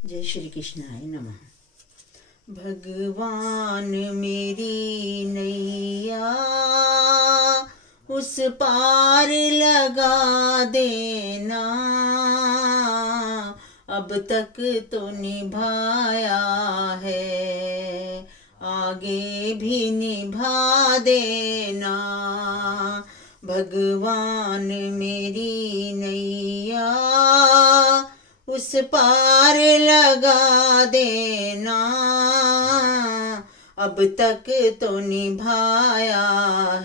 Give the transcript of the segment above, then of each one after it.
जय श्री कृष्णाय नमः। भगवान मेरी नैया उस पार लगा देना, अब तक तो निभाया है, आगे भी निभा देना। भगवान मेरी नैया उस पार लगा देना, अब तक तो निभाया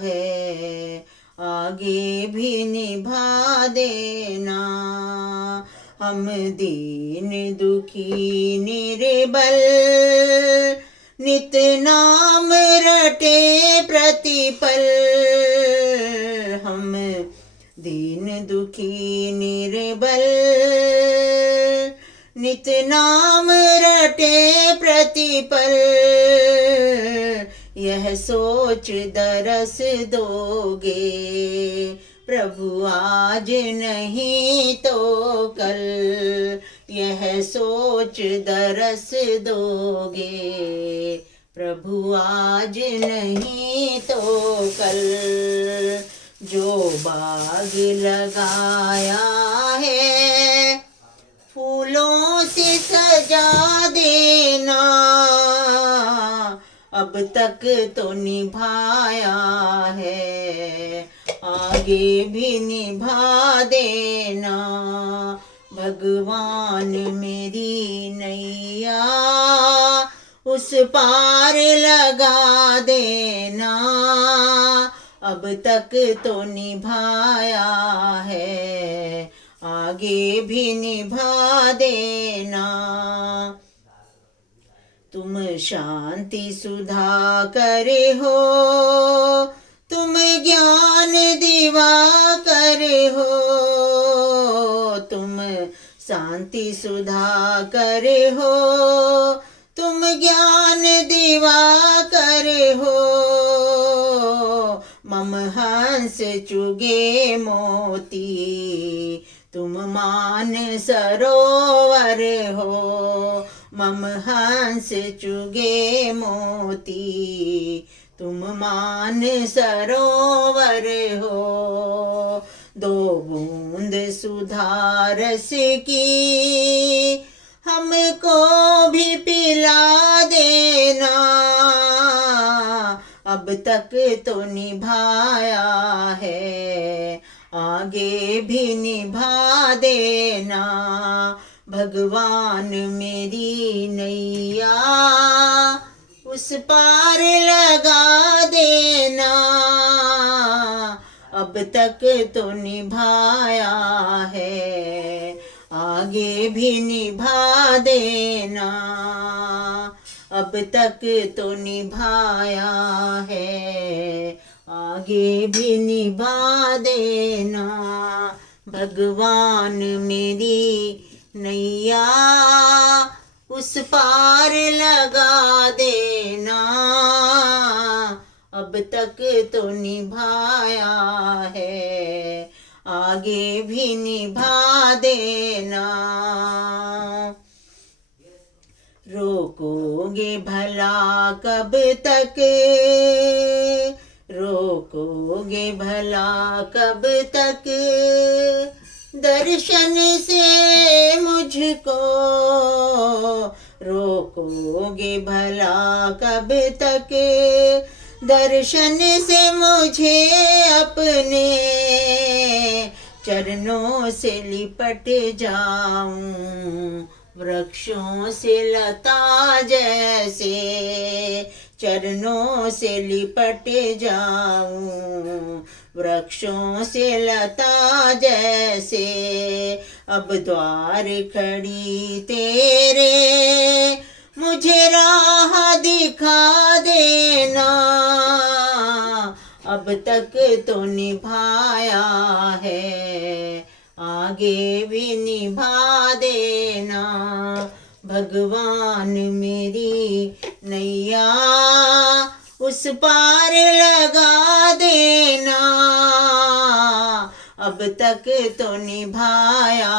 है, आगे भी निभा देना। हम दीन दुखी निर्बल नित नाम रटे प्रतिपल, हम दीन दुखी निर्बल नित नाम रटे प्रतिपल, यह सोच दरस दोगे प्रभु आज नहीं तो कल, यह सोच दरस दोगे प्रभु आज नहीं तो कल। जो बाग लगाया है फूलों से सजा देना, अब तक तो निभाया है, आगे भी निभा देना। भगवान मेरी नैया उस पार लगा देना, अब तक तो निभाया है, आगे भी निभा देना। तुम शांति सुधा करे हो, तुम ज्ञान दिवा करे हो, तुम शांति सुधा करे हो, तुम ज्ञान दिवा करे हो। मम हंस चुगे मोती तुम मान सरोवर हो, मम हंस चुगे मोती तुम मान सरोवर हो। दो बूंद सुधा रस की हमको भी पिला देना, अब तक तो निभाया है, आगे भी निभा देना। भगवान मेरी नैया उस पार लगा देना, अब तक तो निभाया है, आगे भी निभा देना, अब तक तो निभाया है, आगे भी निभा देना। भगवान मेरी नैया उस पार लगा देना, अब तक तो निभाया है, आगे भी निभा देना। रोकोगे भला कब तक, रोकोगे भला कब तक, दर्शन से मुझको रोकोगे भला कब तक, दर्शन से मुझे अपने चरणों से लिपट जाऊं, वृक्षों से लता जैसे चरणों से लिपट जाऊं, वृक्षों से लता जैसे। अब द्वार खड़ी तेरे मुझे राह दिखा देना, अब तक तो निभाया है, आगे भी निभा देना। भगवान मेरी नैया उस पार लगा देना, अब तक तो निभाया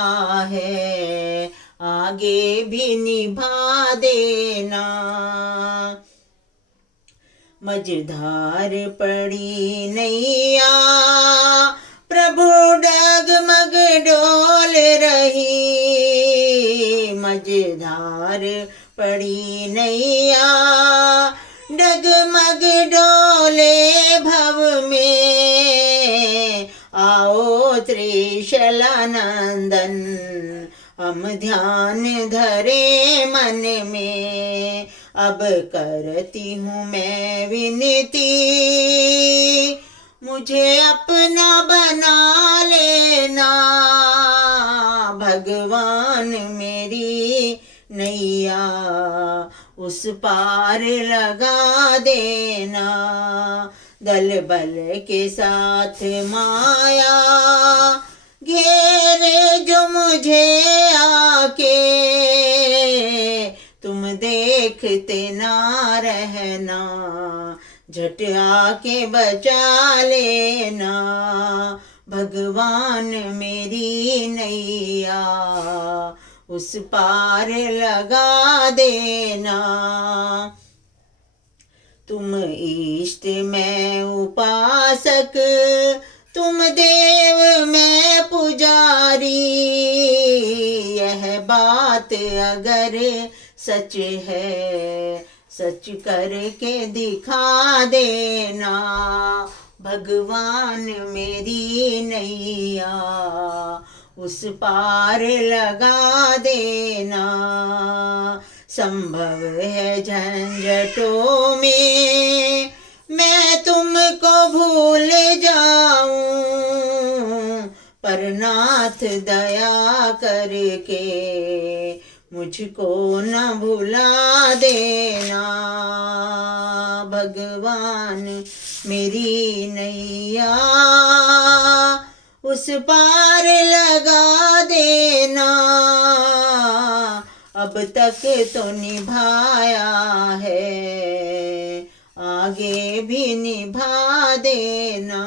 है, आगे भी निभा देना। मझधार पड़ी नैया प्रभु डगमग डोल रही। मझधार पड़ी नैया डगमग डोले भव में। आओ त्रिशलानंदन हम ध्यान धरे मन में। अब करती हूँ मैं विनती मुझे अपना बना लेना। भगवान मेरी नैया उस पार लगा देना। दल बल के साथ माया घेरे जो मुझे आके। तुम देखते ना रहना झट आके बचा लेना। भगवान मेरी नैया उस पार लगा देना। तुम इष्ट मैं उपासक तुम देव मैं पुजारी। यह बात अगर सच है सच करके दिखा देना। भगवान मेरी नैया उस पार लगा देना। संभव है झंझटों में मैं तुमको भूल जाऊं। पर नाथ दया करके मुझको न भुला देना। भगवान मेरी नैया उस पार लगा देना। अब तक तो निभाया है आगे भी निभा देना।